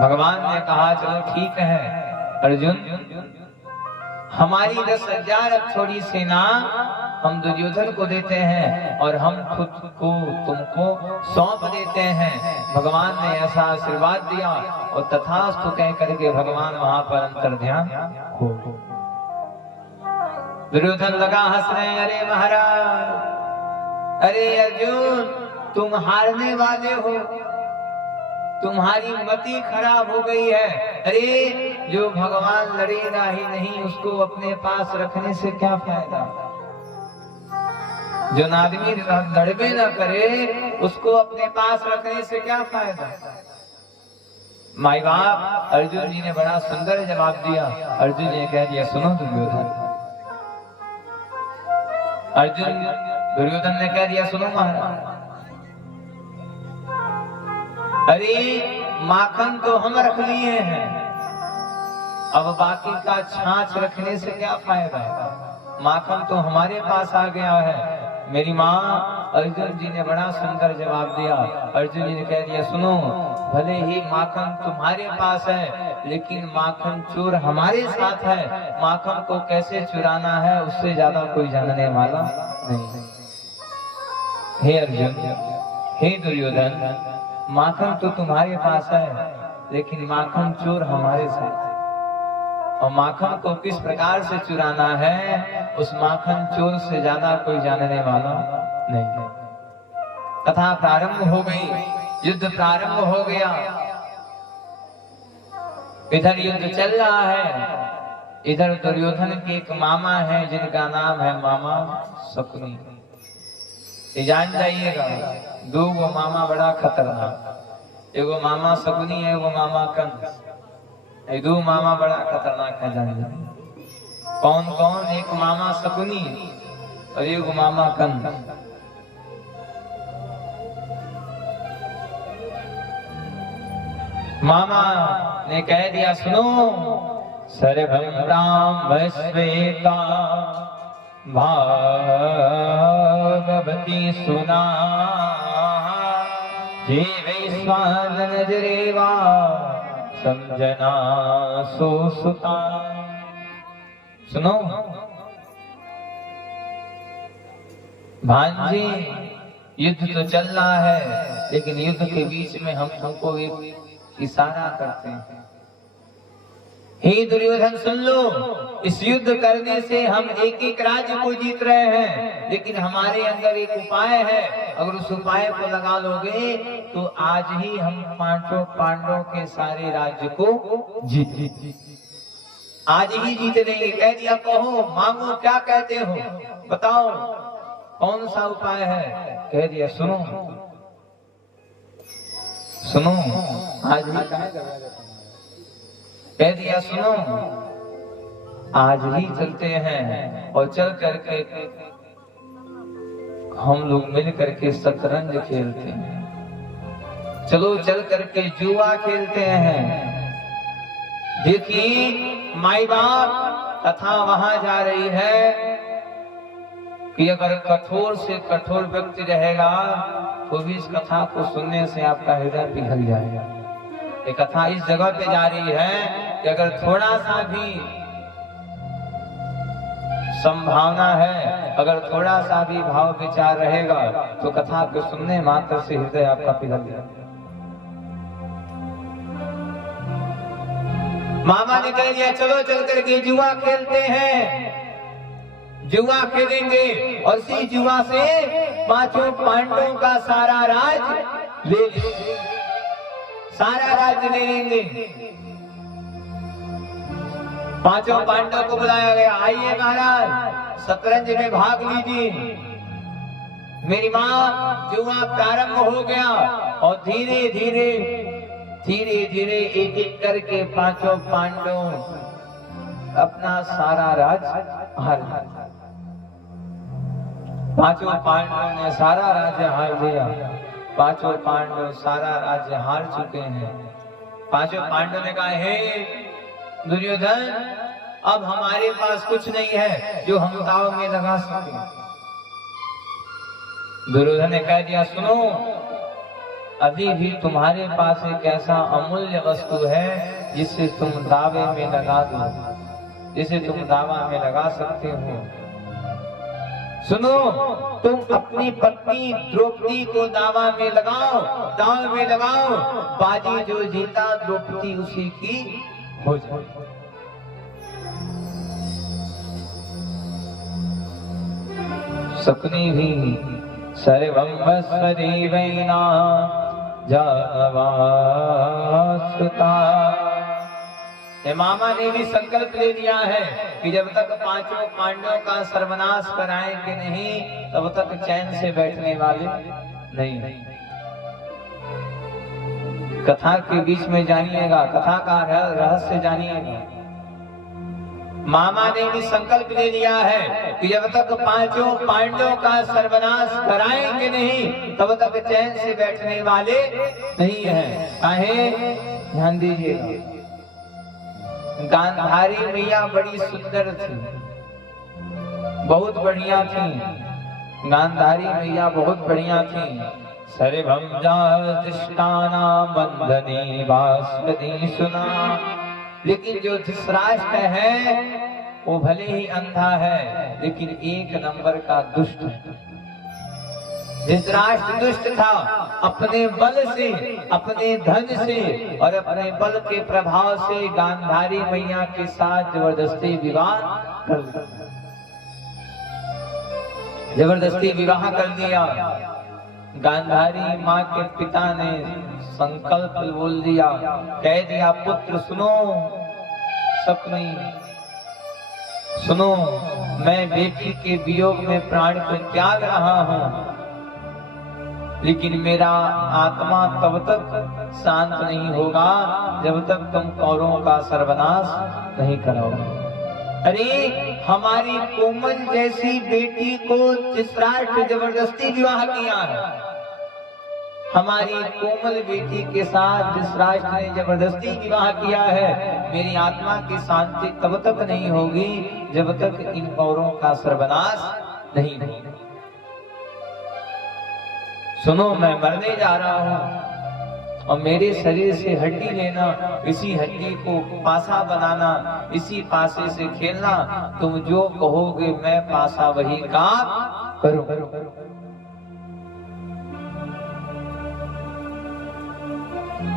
भगवान ने कहा चलो ठीक है अर्जुन, हमारी 10,000 थोड़ी सेना हम दुर्योधन को देते हैं और हम खुद को तुमको सौंप देते हैं। भगवान ने ऐसा आशीर्वाद दिया और तथास्तु कह करके भगवान वहां पर अंतर्ध्यान हो। दुर्योधन लगा हंसने, अरे महाराज, अरे अर्जुन तुम हारने वाले हो, तुम्हारी मति खराब हो गई है। अरे जो भगवान लड़ेगा ही नहीं उसको अपने पास रखने से क्या फायदा, जो आदमी लड़बे न करे उसको अपने पास रखने से क्या फायदा। माई बाप अर्जुन जी ने बड़ा सुंदर जवाब दिया। अर्जुन ने कह दिया सुनो दुर्योधन, दुर्योधन ने कह दिया सुनो महाराज, अरे माखन तो हम रख लिए हैं, अब बाकी का छाछ रखने से क्या फायदा, माखन तो हमारे पास आ गया है। मेरी माँ अर्जुन जी ने बड़ा सुंदर जवाब दिया। अर्जुन जी ने कह दिया सुनो, भले ही माखन तुम्हारे पास है लेकिन माखन चोर हमारे साथ है, माखन को कैसे चुराना है उससे ज्यादा कोई जानने वाला नहीं। हे अर्जुन, हे दुर्योधन, माखन तो तुम्हारे पास है लेकिन माखन चोर हमारे साथ, और माखन को किस प्रकार से चुराना है उस माखन चोर से ज्यादा कोई जानने वाला नहीं। कथा प्रारंभ हो गई, युद्ध प्रारंभ हो गया। इधर युद्ध चल रहा है, इधर दुर्योधन के एक मामा है जिनका नाम है मामा शकुनी। जान जाइएगा, दो वो मामा बड़ा खतरनाक, एगो मामा शकुनी है, एगो मामा कंस। ये दो मामा बड़ा खतरनाक है। जान जाइए कौन कौन, एक मामा शकुनी और एक मामा कंस। मामा ने कह दिया सुनो, सर्वं वैश्वेका भागवती सुना, जे वैश्वानर जरेवा समझना सो सुता। सुनो भांजी, युद्ध तो चल रहा है लेकिन युद्ध के बीच में हम तुमको एक इशारा करते हैं। हे दुर्योधन सुन लो, इस युद्ध करने से हम एक एक राज्य को जीत रहे हैं, लेकिन हमारे अंदर एक उपाय है, अगर उस उपाय को लगा लोगे तो आज ही हम पांचों पांडवों के सारे राज्य को जीत आज ही जीत लेंगे। कह दिया कहो, मांगो, क्या कहते हो, बताओ कौन सा उपाय है। कह दिया सुनो सुनो, आज ही कह दिया सुनो, आज ही चलते हैं और चल करके हम लोग मिल करके शतरंज खेलते हैं। चलो चल करके जुआ खेलते हैं। देखिए माई बाप, कथा वहां जा रही है कि अगर कठोर से कठोर व्यक्ति रहेगा तो भी इस कथा को सुनने से आपका हृदय पिघल जाएगा। ये कथा इस जगह पे जा रही है कि अगर थोड़ा सा भी संभावना है, अगर थोड़ा सा भी भाव विचार रहेगा तो कथा को सुनने मात्र से हृदय आपका पिघल जाएगा। मामा ने कह दिया चलो चल करके जुआ खेलते हैं, जुआ खेलेंगे और इसी जुआ से पांचों पांडवों का सारा राज ले लेंगे, सारा राज्य ले लेंगे। पांचों पांडवों को बुलाया गया, आइए महाराज शतरंज में भाग लीजिए। मेरी माँ, जुआ प्रारंभ हो गया और धीरे धीरे धीरे धीरे एक एक करके पांचों पांडव अपना सारा राज हार लिया। पांचों पांडवों ने सारा राज्य हार लिया। पांचों पांडव सारा राज्य हार चुके हैं। पांचों पांडव ने कहा हे दुर्योधन, अब हमारे पास कुछ नहीं है जो हम दांव में लगा सके। दुर्योधन ने कह दिया सुनो, अभी भी तुम्हारे पास एक ऐसा अमूल्य वस्तु है जिसे तुम दावे में लगा दो, जिसे तुम दावा में लगा सकते हो। सुनो, तुम अपनी पत्नी द्रौपदी को दावा में लगाओ, दाव में लगाओ, बाजी जो जीता द्रौपदी उसी की हो जाए। सपनी भी सर्वं वस्वदेवैना जावासुता। मामा ने भी संकल्प ले लिया है कि जब तक पांचों पांडवों का सर्वनाश कराएंगे नहीं, तब तक चैन से बैठने वाले नहीं। कथा के बीच में जानिएगा, कथा का रहस्य जानिएगा। मामा ने भी संकल्प ले लिया है कि जब तक पांचों पांडवों का सर्वनाश कराएंगे नहीं, तब तक चैन से बैठने वाले नहीं हैं। काहे? ध्यान दीजिएगा। गांधारी मैया बड़ी सुंदर थी, बहुत बढ़िया थी। गांधारी मैया बहुत बढ़िया थी। सर्वं जातिष्ठाना बंधने वास्पति सुना। लेकिन जो धृतराष्ट्र है वो भले ही अंधा है, लेकिन एक नंबर का दुष्ट है। धृतराष्ट्र दुष्ट था। अपने बल से, अपने धन से और अपने बल के प्रभाव से गांधारी मैया के साथ जबरदस्ती विवाह कर दिया। जबरदस्ती विवाह कर दिया। गांधारी माँ के पिता ने संकल्प बोल दिया, कह दिया, पुत्र सुनो, सपनी सुनो, मैं बेटी के वियोग में प्राण को त्याग रहा हूँ, लेकिन मेरा आत्मा तब तक शांत नहीं होगा जब तक तुम कौरवों का सर्वनाश नहीं कराओगे। अरे हमारी कोमल जैसी बेटी को धृतराष्ट्र जबरदस्ती विवाह किया है। हमारी कोमल बेटी के साथ धृतराष्ट्र ने जबरदस्ती विवाह किया है। मेरी आत्मा की शांति तब तक नहीं होगी जब तक इन कौरवों का सर्वनाश नहीं होगा। सुनो, मैं मरने जा रहा हूँ और मेरे शरीर से हड्डी लेना, इसी हड्डी को पासा बनाना, इसी पासे से खेलना, तुम जो कहोगे मैं पासा वही काम करूं।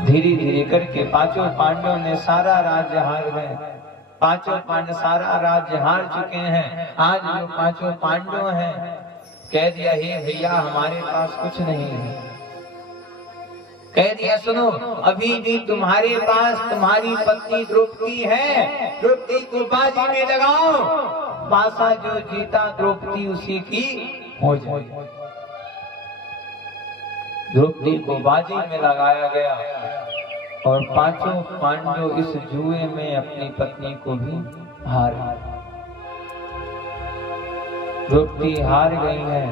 धीरे धीरे करके पांचों पांडवों ने सारा राज्य हार गए। पांचों पांडव सारा राज्य हार चुके हैं। आज जो पांचों पांडव हैं, कह दिया, हे भैया हमारे पास कुछ नहीं है। कह दिया, सुनो, अभी भी तुम्हारे पास तुम्हारी पत्नी द्रौपदी है, द्रौपदी को बाजी में लगाओ, पासा जो जीता द्रौपदी उसी की हो जाए। द्रौपदी को बाजी में लगाया गया और पांचों पांडव इस जुए में अपनी पत्नी को भी हार गए। द्रौपदी हार गई है।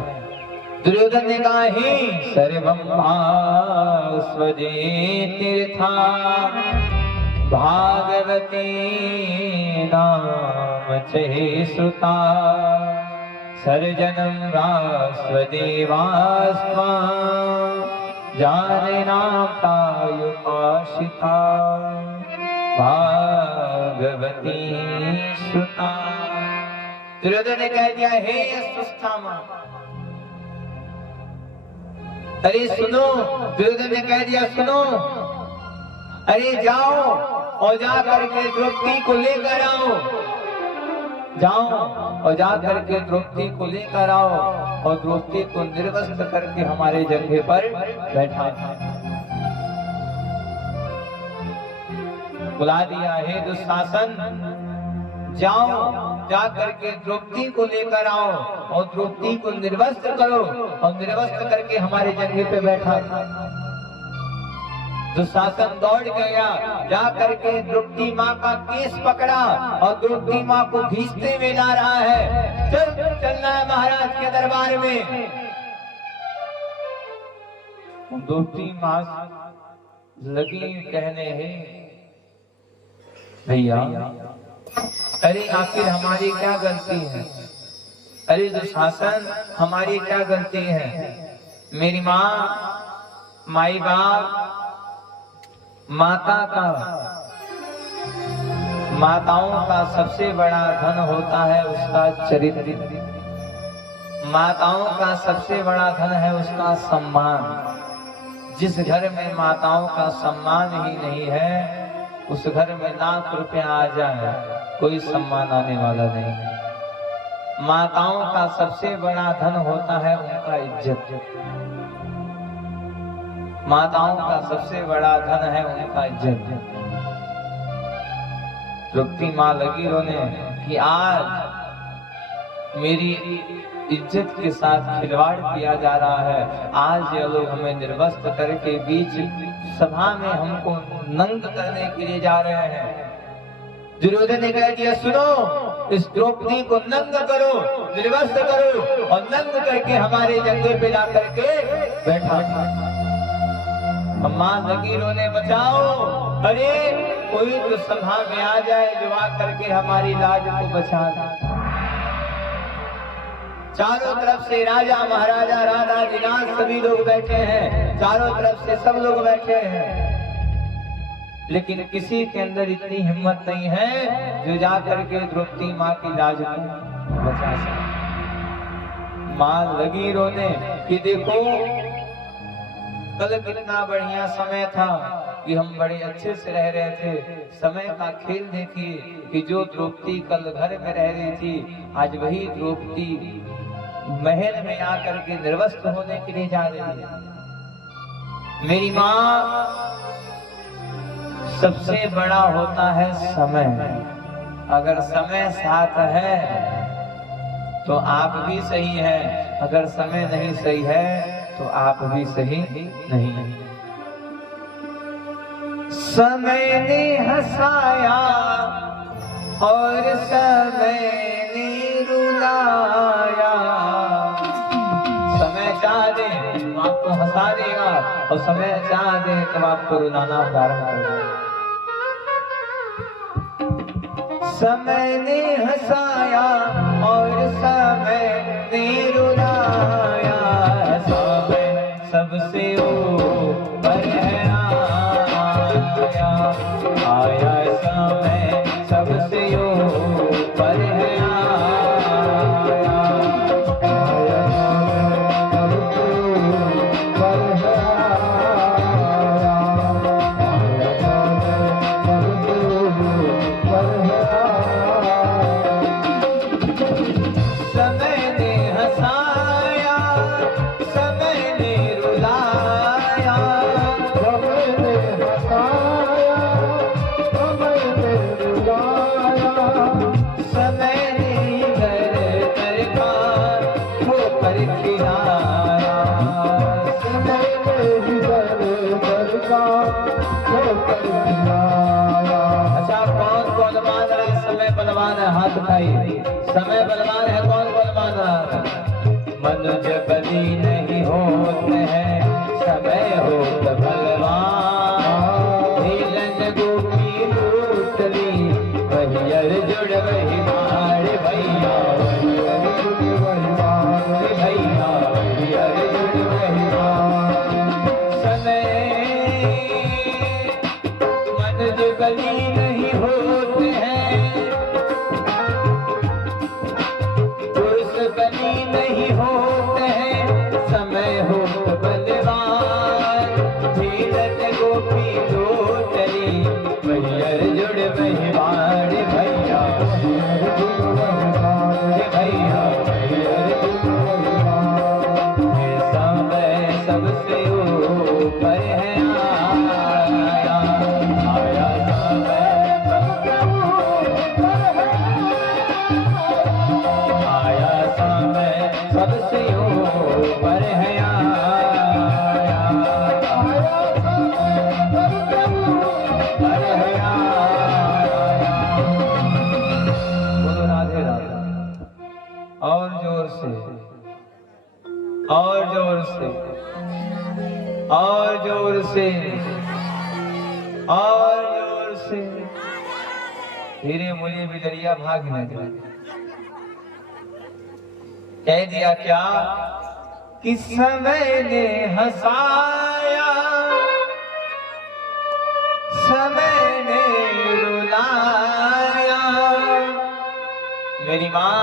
दुर्योधन ने कहा, हे सर्वं स्वजे तीर्था भागवती नाम चे सुता सर्जनम स्वदेवास्त्वा जानेना तायुपाशिता भागवती सुता। दुर्योधन ने कह दिया, हे अश्वत्थामा, अरे सुनो। दुर्योधन ने कह दिया, सुनो, अरे जाओ और जा करके द्रौपदी को लेकर आओ, जाओ और जा करके द्रौपदी को लेकर आओ और द्रौपदी को निर्वस्त्र करके हमारे जंघे पर बैठा। बुला दिया, हे दुशासन, जाओ जा करके द्रौपदी को लेकर आओ और द्रौपदी को निर्वस्त्र करो और निर्वस्त्र करके हमारे जंघे पे बैठा। दुशासन दौड़ गया, जा करके द्रौपदी माँ का केस पकड़ा और द्रौपदी माँ को घींचते हुए जा रहा है। चल चलना है महाराज के दरबार में। द्रौपदी माँ लगी कहने, है भैया, अरे आखिर हमारी क्या गलती है? अरे दुशासन, हमारी क्या गलती है? मेरी माँ माई बाप माताओं का सबसे बड़ा धन होता है उसका चरित्र। माताओं का सबसे बड़ा धन है उसका सम्मान। जिस घर में माताओं का सम्मान ही नहीं है उस घर में लाख रुपया आ जाए कोई सम्मान आने वाला नहीं। माताओं का सबसे बड़ा धन होता है उनका इज्जत। माताओं का सबसे बड़ा धन है उनका इज्जत। द्रौपदी माँ लगी रोने कि आज मेरी इज्जत के साथ खिलवाड़ किया जा रहा है। आज ये लोग हमें निर्वस्त्र करके बीच सभा में हमको नंग करने के लिए जा रहे हैं। दुर्योधन ने कह दिया सुनो, इस द्रौपदी को नंग करो, निर्वस्त्र करो और नंग करके हमारे जंगे पे ला करके बैठा। मां लगी रोने बचाओ, अरे कोई तो सभा में आ जाए जो आ करके हमारी लाज को बचा दे। चारों तरफ से राजा महाराजा राधा दिनाथ सभी लोग बैठे हैं, चारों तरफ से सब लोग बैठे हैं, लेकिन किसी के अंदर इतनी हिम्मत नहीं है जो जा करके द्रौपदी माँ की लाज को बचा सके। माँ लगी रोने कि देखो कल कितना बढ़िया समय था कि हम बड़े अच्छे से रह रहे थे। समय का खेल देखिए कि जो द्रौपदी कल घर में रह रही थी आज वही द्रौपदी महल में आकर के निर्वस्त्र होने के लिए जा रही है। मेरी माँ सबसे बड़ा होता है समय। अगर समय साथ है तो आप भी सही हैं, अगर समय नहीं सही है तो आप भी सही नहीं। समय ने हंसाया और समय ने रुलाया। समय चाह दे तो आपको हंसा देगा और समय चाह दे तो आपको रुलाना प्रारंभ कर देगा। समय ने हंसाया और समय ने रुलाया। समय सबसे ऊपर है आया समय सबसे ऊपर है हाथ उठाइए। समय बलवान है, कौन बलवान है? मनुज बली नहीं होते हैं, समय हो तो बलवान। नीलन गोपी लूटली वही अर्जुन वही मार भैया, भैया वही अर्जुन वही मार। समय मनुज बली नहीं होते हैं, नहीं होते हैं, समय हो तो बलवान। धीरज गोपी लूटली वही अर्जुन वही मार भैया, भैया वही अर्जुन वही मार। समय सबसे ऊपर है आया, आया समय सबसे ऊपर है आया, समय सबसे ऊपर है आया, बोलो राधे राधे। और जोर से, और जोर से, और जोर से, और जोर से। धीरे मुझे भी दरिया भागने दे। कह दिया क्या कि समय ने हंसाया समय ने रुलाया। मेरी माँ,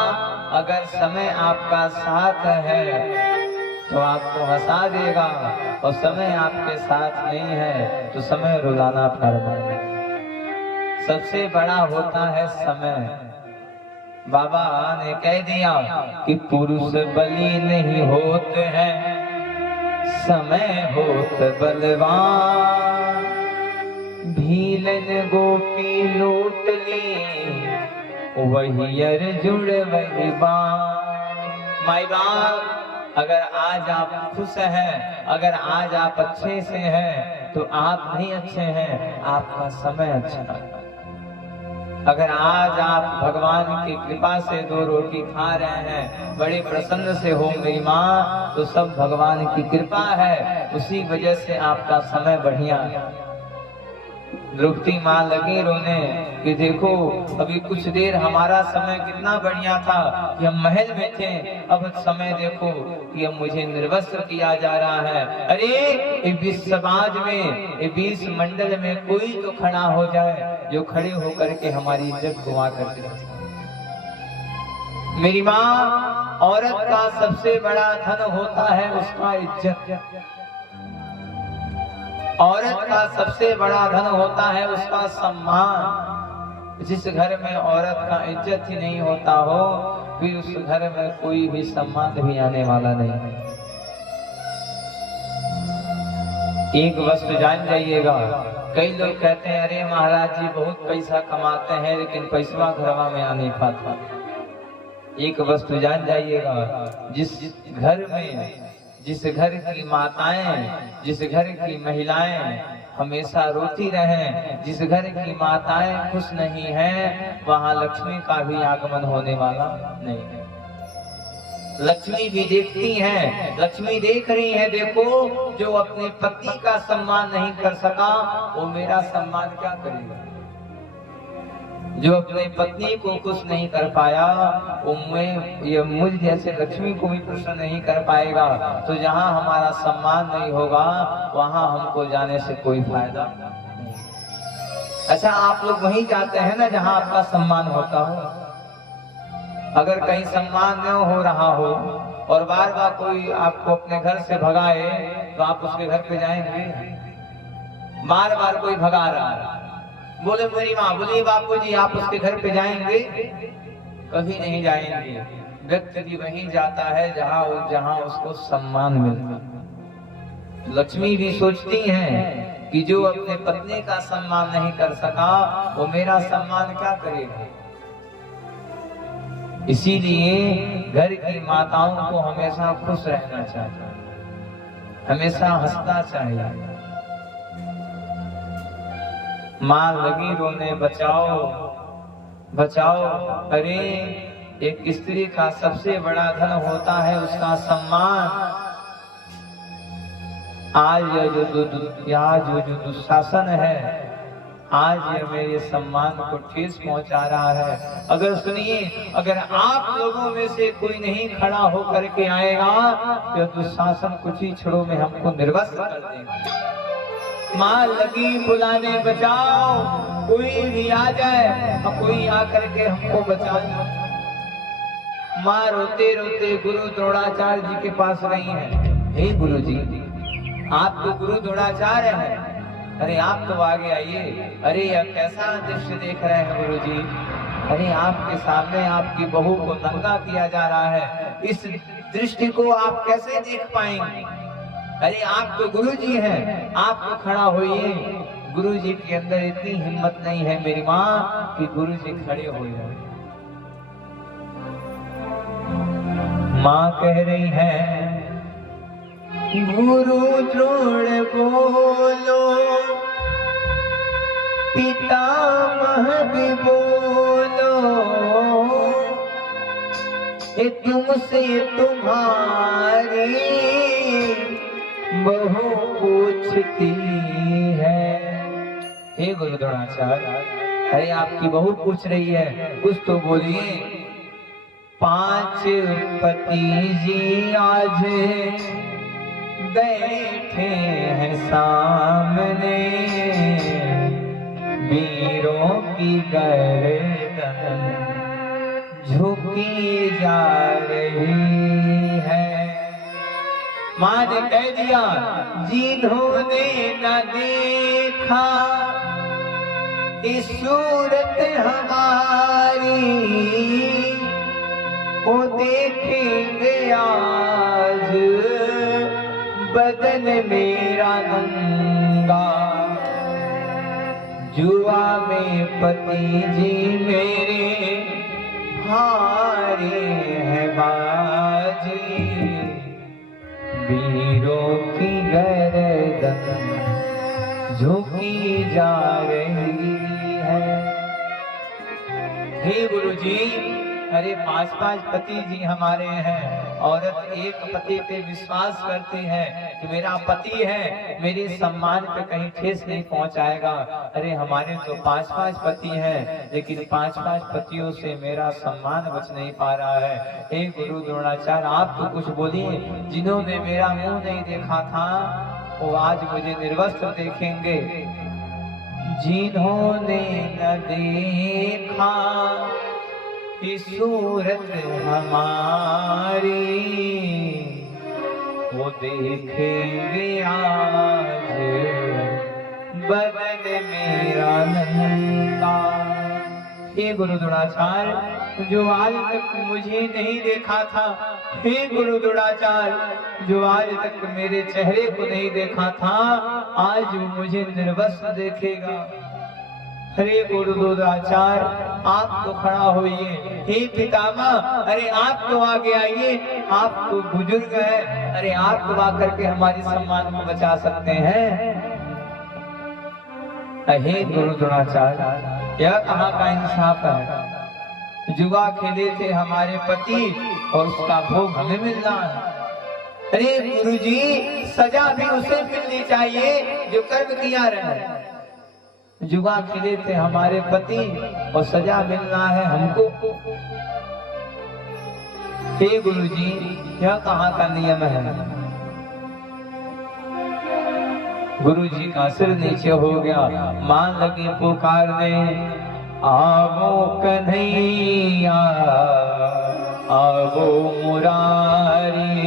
अगर समय आपका साथ है तो आपको हंसा देगा, और समय आपके साथ नहीं है तो समय रुलाना फरमाएगा। सबसे बड़ा होता है समय। बाबा ने कह दिया कि पुरुष बली नहीं होते हैं, समय होत बलवान। भीलन गोपी लूट ली, वही अर्जुन वही बाण। माई बाप, अगर आज आप खुश हैं, अगर आज आप अच्छे से हैं, तो आप नहीं अच्छे हैं, आपका समय अच्छा है। अगर आज आप भगवान की कृपा से 2 रोटी खा रहे हैं, बड़े प्रसन्न से हो मेरी माँ, तो सब भगवान की कृपा है, उसी वजह से आपका समय बढ़िया है। द्रौपदी माँ लगी रोने कि देखो अभी कुछ देर हमारा समय कितना बढ़िया था कि हम महल में थे, अब समय देखो कि अब मुझे निर्वस्त्र किया जा रहा है। अरे 20 समाज में, 20 मंडल में कोई तो खड़ा हो जाए जो खड़े होकर के हमारी इज्जत गवा कर दे। मेरी माँ, औरत का सबसे बड़ा धन होता है उसका इज्जत। औरत का सबसे बड़ा धन होता है उसका सम्मान। जिस घर में औरत का इज्जत ही नहीं होता हो, फिर उस घर में कोई भी सम्मान भी आने वाला नहीं है। एक वस्तु जान जाइएगा, कई लोग कहते हैं अरे महाराज जी बहुत पैसा कमाते हैं लेकिन पैसा घरवा में आ नहीं पाता। एक वस्तु जान जाइएगा, जिस घर की माताएं, जिस घर की महिलाएं हमेशा रोती रहें, जिस घर की माताएं खुश नहीं हैं, वहां लक्ष्मी का भी आगमन होने वाला नहीं है। लक्ष्मी भी देखती हैं, लक्ष्मी देख रही है, देखो जो अपने पति का सम्मान नहीं कर सका वो मेरा सम्मान क्या करेगा। जो अपने पत्नी को खुश नहीं कर पाया वो ये मुझ जैसे लक्ष्मी को भी प्रसन्न नहीं कर पाएगा। तो जहाँ हमारा सम्मान नहीं होगा वहाँ हमको जाने से कोई फायदा नहीं। अच्छा, आप लोग वहीं जाते हैं ना जहाँ आपका सम्मान होता हो। अगर कहीं सम्मान न हो रहा हो और बार बार कोई आपको अपने घर से भगाए तो आप उसके घर पे जाएंगे? बार बार कोई भगा रहा है, बोले मेरी माँ, बोले बापू जी आप उसके घर पे जाएंगे? कभी नहीं जाएंगे। व्यक्ति वहीं जाता है जहाँ उसको सम्मान मिलता। लक्ष्मी भी सोचती हैं कि जो अपने पत्नी का सम्मान नहीं कर सका वो मेरा सम्मान क्या करेगा। इसीलिए घर की माताओं को हमेशा खुश रहना चाहिए, हमेशा हंसना चाहिए। माँ लगी रोने बचाओ बचाओ। अरे एक स्त्री का सबसे बड़ा धन होता है उसका सम्मान। आज जो दुशासन है, आज ये मेरे सम्मान को ठेस पहुंचा रहा है। अगर सुनिए, अगर आप लोगों में से कोई नहीं खड़ा होकर के आएगा तो दुशासन कुछ ही क्षणों में हमको निर्वस्त्र कर देगा। माँ लगी बुलाने बचाओ, कोई भी आ जाए और कोई आकर के हमको बचाए। माँ रोते रोते गुरु द्रोणाचार्य जी के पास गई है। हे गुरु जी, आप तो गुरु द्रोणाचार्य हैं, अरे आप तो आगे आइए। अरे यह कैसा दृश्य देख रहे हैं गुरु जी? अरे आपके सामने आपकी बहू को नंगा किया जा रहा है, इस दृष्टि को आप कैसे देख पाएंगे? अरे आप तो गुरु जी हैं, आप तो खड़ा होइए। गुरु जी के अंदर इतनी हिम्मत नहीं है मेरी माँ कि गुरु जी खड़े हो जाए। माँ कह रही है गुरु द्रोण बोलो, पितामह भी बोलो, ये तुमसे तुम्हारी बहू पूछती है। हे गुरु द्रोणाचार्य, अरे आपकी बहू पूछ रही है, कुछ तो बोलिए। 5 पति जी आज बैठे हैं सामने, वीरों की गर्दन झुकी जा रही है। मां ने कह दिया जिन्होंने न देखा इस सूरत हमारी, वो देखेंगे आज बदन मेरा नंगा। जुआ में पति जी मेरे हारे हैं बाजी, वीरों की गर्दन झुकी जा रही है। हे गुरु जी, अरे 5-5 पति जी हमारे हैं। औरत एक पति पे विश्वास करती है कि मेरा पति है, मेरे सम्मान पे कहीं ठेस नहीं पहुंचाएगा। अरे हमारे तो 5-5 पति हैं, लेकिन 5-5 पतियों से मेरा सम्मान बच नहीं पा रहा है। हे गुरु द्रोणाचार्य, आप तो कुछ बोलिए। जिन्होंने मेरा मुंह नहीं देखा था वो आज मुझे निर्वस्त्र देखेंगे। जिन्होंने न देखा कि सूरत हमारी, वो देखेंगे आज बदन मेरा नंगा। हे गुरु द्रोणाचार्य, जो आज तक मुझे नहीं देखा था, हे गुरु द्रोणाचार्य, जो आज तक मेरे चेहरे को नहीं देखा था, आज मुझे निर्वस्त्र देखेगा। हरे गुरु द्रोणाचार्य, आप तो खड़ा होइए। हे पितामह, अरे आप तो आगे आइए, आप तो बुजुर्ग हैं, अरे आप तो आकर के हमारे सम्मान को बचा सकते हैं। हे गुरु द्रोणाचार्य, यह कहाँ का इंसाफ है? जुआ खेले थे हमारे पति और उसका भोग हमें मिल रहा है। अरे गुरु जी, सजा भी उसे मिलनी चाहिए जो कर्म किया रहे। जुआ खेले थे हमारे पति और सजा मिलना है हमको। हे गुरु जी, यह कहाँ का नियम है? गुरु जी का सिर नीचे हो गया। मान लगी पुकारने, आवो कन्हैया आवो मुरारी,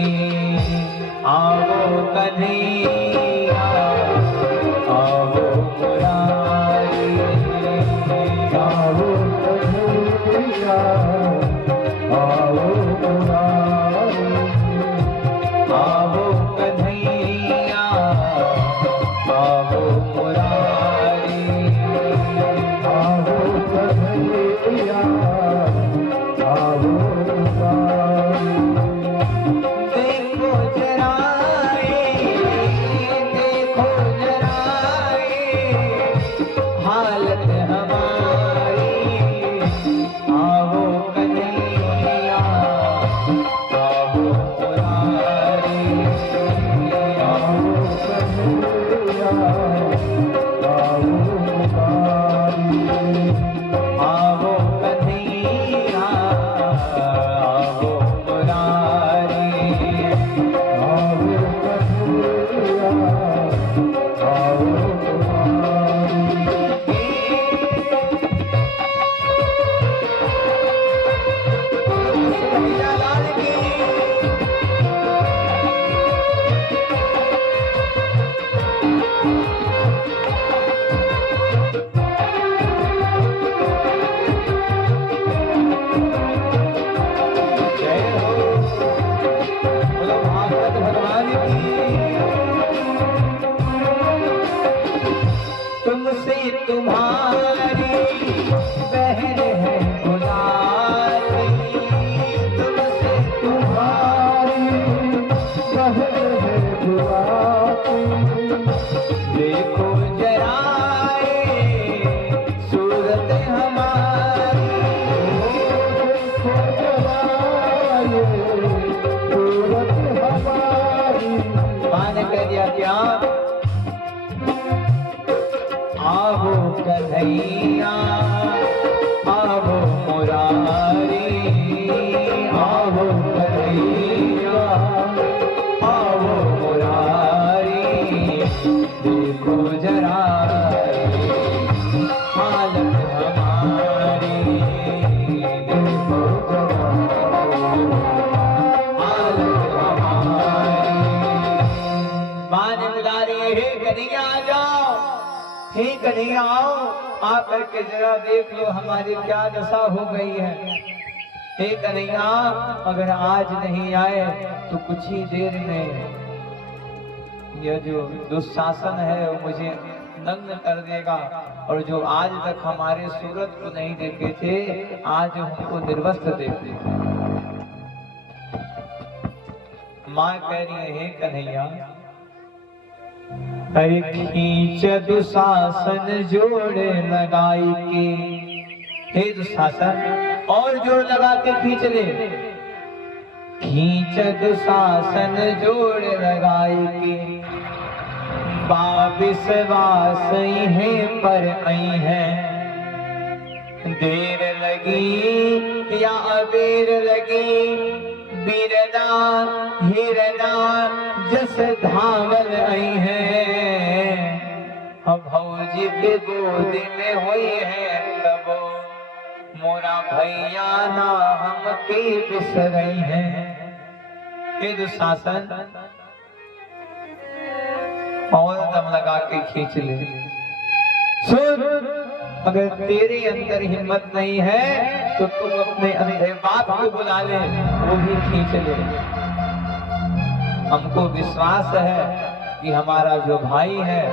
आवो कन्हैया आवो मुरारी, आवो कन्हैया आवो मुरारी, आवो कन्हैया आवो मुरारी, आवो कन्हैया आवो मुरारी। देखो जरा देखो जरा हालत हमारी, आवो कन्हैया आवो मुरारी, आवो कन्हैया आवो मुरारी, आवो कन्हैया आवो मुरारी, आवो कन्हैया आवो मुरारी। लाल की जय हो, बोलो भागवत भगवान की। तुमसे तुम्हारी बहन है गुलाबी, तुमसे तुम्हारी बहन है गुलाबी। देखो जरा सूरत हमारी, देखो जरा सूरत हमारी। मां ने कह दिया क्या? आवो कन्हैया आवो मुरारी, आवो कन्हैया आवो मुरारी। देखो जरा कन्हैया आ जाओ, हे कन्हैया आओ, आकर के जरा देख लो हमारी क्या दशा हो गई है। हे कन्हैया, अगर आज नहीं आए तो कुछ ही देर में यह जो दुशासन है वो मुझे नग्न कर देगा, और जो आज तक हमारे सूरत को नहीं देखे थे आज हमको निर्वस्त्र देख देगा। माँ कह रही है, हे कन्हैया, अरे खींच दुशासन जोड़े लगाई के, हे दुशासन और जोड़ लगा के खींच ले। खींच दुशासन जोड़ लगाई के, विश्वास है पर आई है, देर लगी या अबेर लगी, बीरना हिरना जस धावल आई है। अब भौजी के गोद में हुई है तब, मोरा भैया ना हम के बिसरई है। हे दुशासन और दम लगा के खींच ले। सुन, अगर तेरे अंदर हिम्मत नहीं है तो तुम अपने अंधे बाप को बुला ले, वो भी खींच ले। हमको विश्वास है कि हमारा जो भाई है,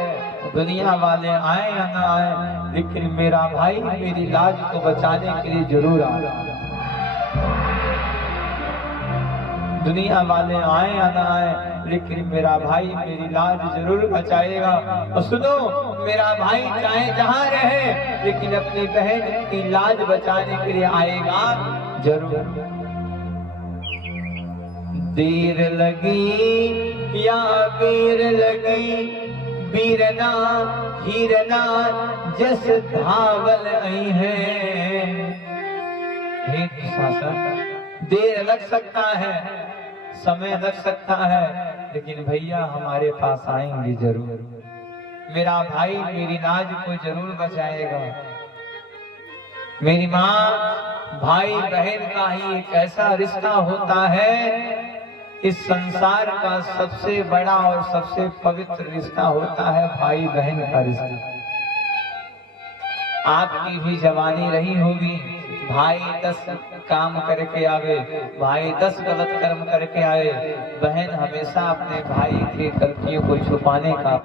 दुनिया वाले आए या ना आए, लेकिन मेरा भाई मेरी लाज को बचाने के लिए जरूर आए। दुनिया वाले आए या ना आए, लेकिन मेरा भाई मेरी लाज जरूर बचाएगा। और सुनो, मेरा भाई चाहे जहाँ रहे लेकिन अपनी बहन की लाज बचाने के लिए आएगा जरूर। देर लगी या बेर लगी, बीरना हीरना जस धावल आई है। हे दुशासन, देर लग सकता है, समय लग सकता है, लेकिन भैया हमारे पास आएंगे जरूर। मेरा भाई मेरी लाज को जरूर बचाएगा। मेरी माँ भाई बहन का ही एक ऐसा रिश्ता होता है, इस संसार का सबसे बड़ा और सबसे पवित्र रिश्ता होता है भाई बहन का रिश्ता। आपकी भी जवानी रही होगी, भाई 10 काम करके आवे, भाई 10 गलत कर्म करके आए, बहन हमेशा अपने भाई की गलतियों को छुपाने का